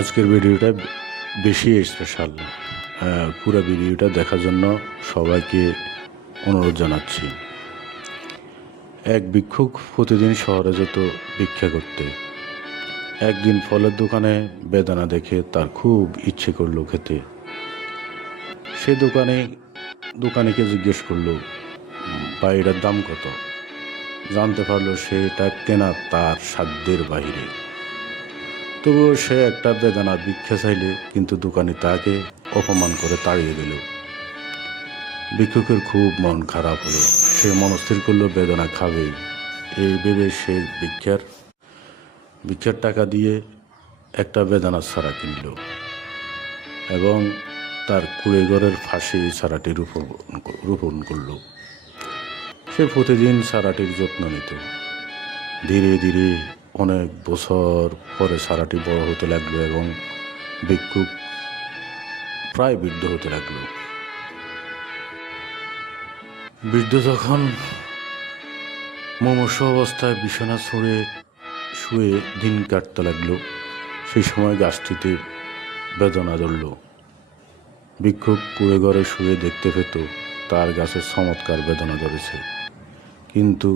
আজকের ভিডিওটা বেশি স্পেশাল পুরো ভিডিওটা দেখার জন্য সবাইকে অনুরোধ জানাচ্ছি। এক ভিক্ষুক প্রতিদিন শহরে যেত ভিক্ষা করতে। একদিন ফলের দোকানে বেদানা দেখে তার খুব ইচ্ছে করল খেতে। সে দোকানে, দোকানিকে জিজ্ঞেস করল বা এটার দাম কত? জানতে পারল সেটা কেনা তার সাধ্যের বাইরে। তবুও সে একটা বেদানা ভিক্ষা চাইলে কিন্তু দোকানি তাকে অপমান করে তাড়িয়ে দিল। ভিক্ষুকের খুব মন খারাপ হলো। সে মনস্থির করল, বেদনা খাবেই এই ভেবে সে ভিক্ষার ভিক্ষার টাকা দিয়ে একটা বেদানা ছাড়া কিনল এবং তার কুড়ে ঘরের ফাঁসি ছাড়াটি রোপণ রোপণ করল। সে প্রতিদিন সারাটির যত্ন নিত। ধীরে ধীরে অনেক বছর পরে সারাটি বড় হতে লাগল এবং ভিক্ষুক প্রায় বৃদ্ধ হতে লাগল। বৃদ্ধ যখন মুমূর্ষ অবস্থায় বিছানা ছুঁড়ে শুয়ে দিন কাটতে লাগল, সেই সময় গাছটিতে বেদনা ধরল ভিক্ষুক কুড়ে ঘরে শুয়ে দেখতে পেত, তার গাছের চমৎকার বেদনা ধরেছে কিন্তু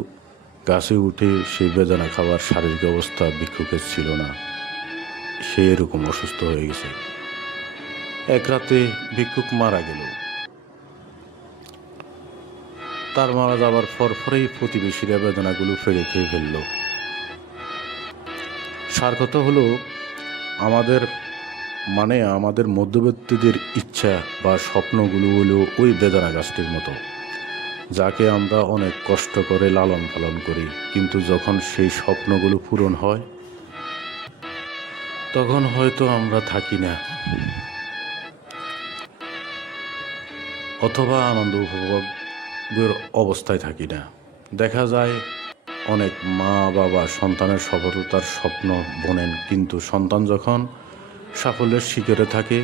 গাছে উঠে সেই বেদনা খাওয়ার শারীরিক অবস্থা ভিক্ষুকের ছিল না। সে এরকম অসুস্থ হয়ে গেছে। এক রাতে ভিক্ষুক মারা গেল। তার মারা যাবার পর পরেই প্রতিবেশীরা বেদনাগুলো ফেলে খেয়ে ফেলল। সার কথা হলো, আমাদের মানে আমাদের মধ্যবিত্তদের ইচ্ছা বা স্বপ্নগুলো হলো ওই বেদনা গাছটির মতো। যাকে আমরা অনেক কষ্ট করে লালন পালন করি, কিন্তু যখন সেই স্বপ্নগুলো পূরণ হয়, তখন হয়তো আমরা থাকি না। অথবা আনন্দ উপভোগের অবস্থায় থাকি না। দেখা যায়, অনেক মা বাবা সন্তানের সফলতার স্বপ্ন বোনেন, কিন্তু সন্তান যখন সাফল্যের শিখরে থাকে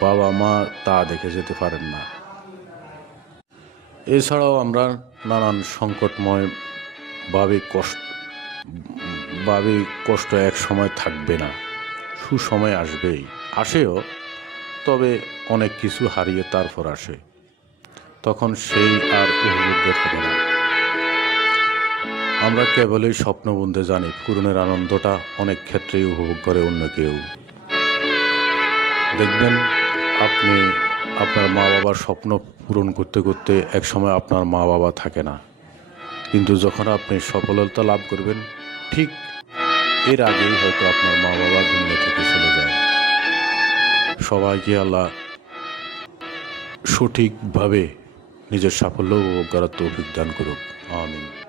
বাবা মা তা দেখে যেতে পারেন না। এছাড়াও আমরা নানান সংকটময়, ভাবে কষ্ট ভাবে কষ্ট এক সময় থাকবে না, সুসময় আসবেই, আসেও, তবে অনেক কিছু হারিয়ে তারপর আসে। তখন সেই আর উপভোগ্য থাকে না। আমরা কেবলই স্বপ্ন বন্ধে জানি, পূরণের আনন্দটা অনেক ক্ষেত্রেই উপভোগ করে অন্য কেউ। দেখবেন, আপনি আপনার মা বাবার স্বপ্ন পূরণ করতে করতে একসময় আপনার মা বাবা থাকে না। কিন্তু যখন আপনি সফলতা লাভ করবেন, ঠিক এর আগেই হয়তো আপনার মা বাবা দুনিয়া থেকে চলে যায়। সবাইকে আল্লাহ সঠিকভাবে নিজের সাফল্য উপভোগ করার তৌফিক দান করুক। আমিন।